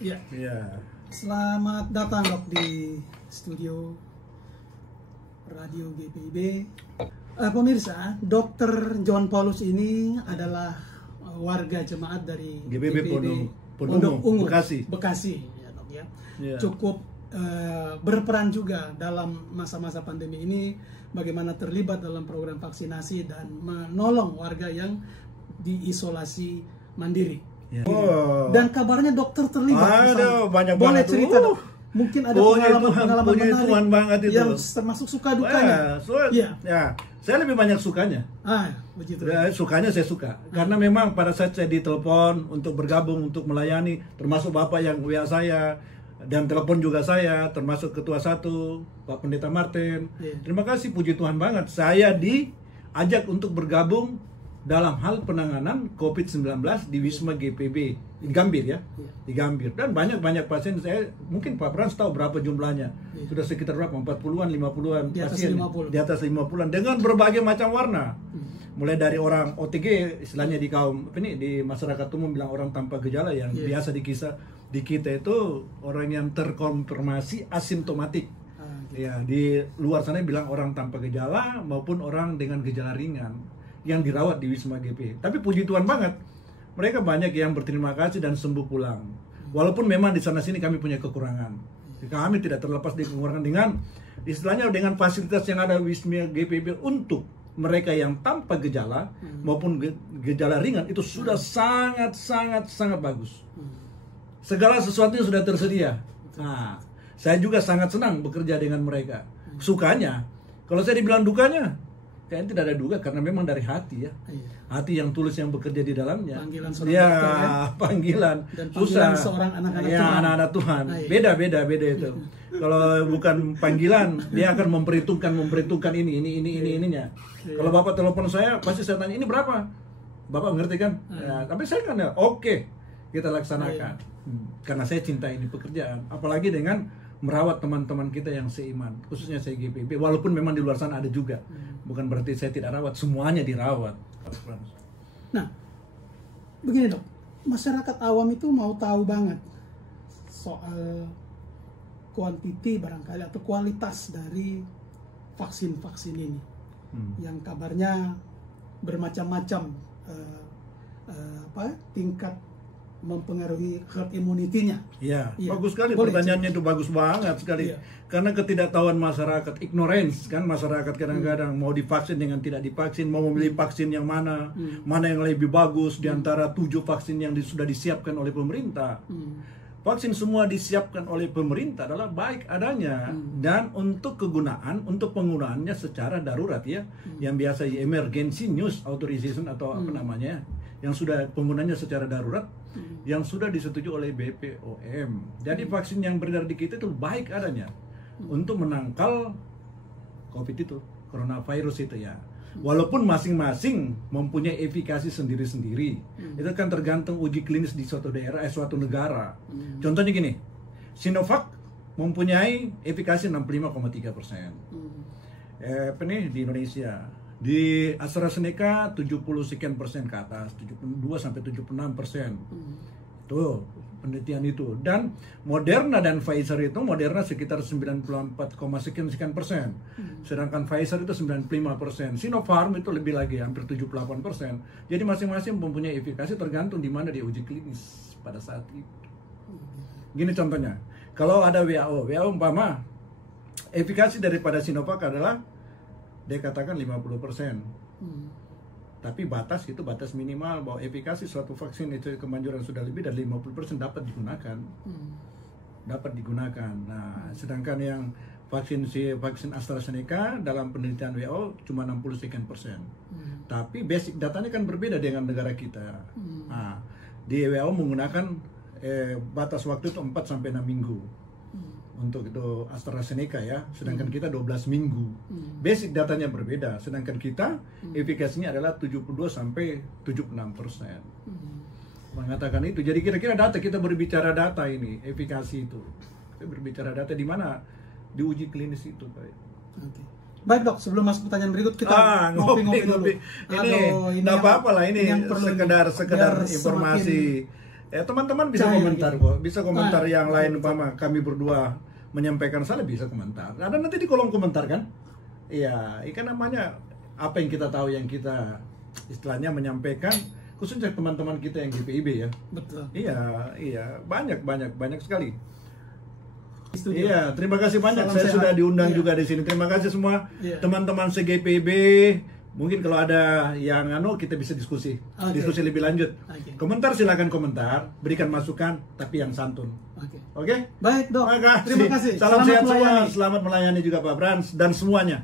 Iya. Iya. Selamat datang dok di studio Radio GPIB. Pemirsa, Dr. John Paulus ini adalah warga jemaat dari GPIB Pondok Ungu, Bekasi. Ya, dok, ya. Iya. Cukup berperan juga dalam masa-masa pandemi ini, bagaimana terlibat dalam program vaksinasi dan menolong warga yang diisolasi mandiri. Ya. Oh. Dan kabarnya dokter terlibat. Aduh, banyak boleh banget. cerita dok? Mungkin ada pengalaman puji menarik Tuhan banget itu. yang termasuk suka dukanya. Ya, saya lebih banyak sukanya. Begitu. Sukanya saya suka. Karena memang pada saat saya ditelepon untuk bergabung, untuk melayani, termasuk Bapak yang WA saya, dan telepon juga saya, termasuk Ketua 1, Pak Pendeta Martin. Terima kasih, puji Tuhan banget. Saya diajak untuk bergabung dalam hal penanganan COVID-19 di Wisma GPB di Gambir ya, di Gambir. Dan banyak pasien, saya mungkin Pak Frans tahu berapa jumlahnya. Sudah sekitar berapa? 40-an, 50-an pasien. Di atas 50-an dengan berbagai macam warna. Mulai dari orang OTG, istilahnya di kaum ini di masyarakat umum bilang orang tanpa gejala, yang biasa di kita itu orang yang terkonfirmasi asimptomatik. Ya, di luar sana bilang orang tanpa gejala maupun orang dengan gejala ringan yang dirawat di Wisma GP. Tapi puji Tuhan banget, mereka banyak yang berterima kasih dan sembuh pulang. Walaupun memang di sana sini kami punya kekurangan. Kami tidak terlepas dari kekurangan dengan istilahnya dengan fasilitas yang ada di Wisma GPB untuk mereka yang tanpa gejala maupun gejala ringan itu sudah sangat bagus. Segala sesuatunya sudah tersedia. Nah, saya juga sangat senang bekerja dengan mereka. Sukanya, kalau saya dibilang dukanya, kayaknya tidak ada duga karena memang dari hati ya. Hati yang tulus yang bekerja di dalamnya. Panggilan seorang dokter ya. Panggilan. Dan panggilan seorang anak-anak Tuhan. Anak-anak Tuhan. Beda itu. Kalau bukan panggilan, dia akan memperhitungkan ininya. Kalau Bapak telepon saya, pasti saya tanya, ini berapa? Bapak ngerti kan? Ya, tapi saya kan oke, kita laksanakan. Karena saya cinta ini pekerjaan. Apalagi dengan merawat teman-teman kita yang seiman, khususnya saya GPB. Walaupun memang di luar sana ada juga, bukan berarti saya tidak rawat, semuanya dirawat. Nah, begini dok, masyarakat awam itu mau tahu banget soal kuantiti barangkali atau kualitas dari vaksin-vaksin ini, yang kabarnya bermacam-macam tingkat mempengaruhi herd immunity-nya. Iya, bagus sekali pertanyaannya itu, bagus banget sekali. Karena ketidaktahuan masyarakat, ignorance kan masyarakat kadang-kadang mau divaksin dengan tidak divaksin, mau memilih vaksin yang mana yang lebih bagus di antara 7 vaksin yang sudah disiapkan oleh pemerintah. Vaksin semua disiapkan oleh pemerintah adalah baik adanya dan untuk penggunaannya secara darurat ya, yang biasa emergency use authorization atau apa namanya, yang sudah penggunaannya secara darurat, yang sudah disetujui oleh BPOM. Jadi vaksin yang beredar di kita itu baik adanya untuk menangkal COVID itu, coronavirus itu ya. Walaupun masing-masing mempunyai efikasi sendiri-sendiri, itu kan tergantung uji klinis di suatu daerah, suatu negara. Contohnya gini, Sinovac mempunyai efikasi 65,3%. Di Indonesia, di AstraZeneca 70 sekian persen ke atas, 72 sampai 76%. Tuh penelitian itu. Dan Moderna dan Pfizer itu, Moderna sekitar 94, sekian persen, sedangkan Pfizer itu 95%. Sinopharm itu lebih lagi, hampir 78%. Jadi masing-masing mempunyai efikasi tergantung di mana dia uji klinis pada saat itu. Gini contohnya, kalau ada WHO umpama efikasi daripada Sinovac adalah dia katakan 50%. Tapi batas minimal bahwa efikasi suatu vaksin itu kemanjuran sudah lebih dari 50% dapat digunakan. Nah, sedangkan yang vaksin AstraZeneca dalam penelitian WHO cuma 60 sekian persen. Tapi basic datanya kan berbeda dengan negara kita. Nah, di WHO menggunakan batas waktu itu 4 sampai 6 minggu. Untuk itu AstraZeneca ya, sedangkan kita 12 minggu. Basic datanya berbeda, sedangkan kita efikasinya adalah 72 sampai 76%. Mengatakan itu. Jadi kira-kira data, kita berbicara data ini, efikasi itu. Kita berbicara data di mana? Di uji klinis itu, Pak. Oke. Baik dok, sebelum masuk pertanyaan berikut kita ngopi-ngopi dulu. Ini enggak apa-apa lah, ini sekedar informasi. Ya teman-teman bisa Cair komentar gitu. kok, bisa komentar yang lain betul. umpama kami berdua menyampaikan salah bisa komentar. Ada nanti di kolom komentar kan? Iya, ikan namanya apa yang kita tahu yang kita istilahnya menyampaikan khususnya teman-teman kita yang GPIB ya. Betul. Iya, banyak sekali. Studio. Iya, terima kasih banyak. Salam Saya sehat. sudah diundang Iya. juga di sini. Terima kasih semua Iya. teman-teman se-GPIB. Mungkin kalau ada yang kita bisa diskusi lebih lanjut. Oke. Komentar silakan komentar, berikan masukan tapi yang santun. Oke. Oke? Baik, Dok. Terima kasih. Terima kasih. Salam Selamat sehat semua. melayani. Selamat melayani juga Pak Brans dan semuanya.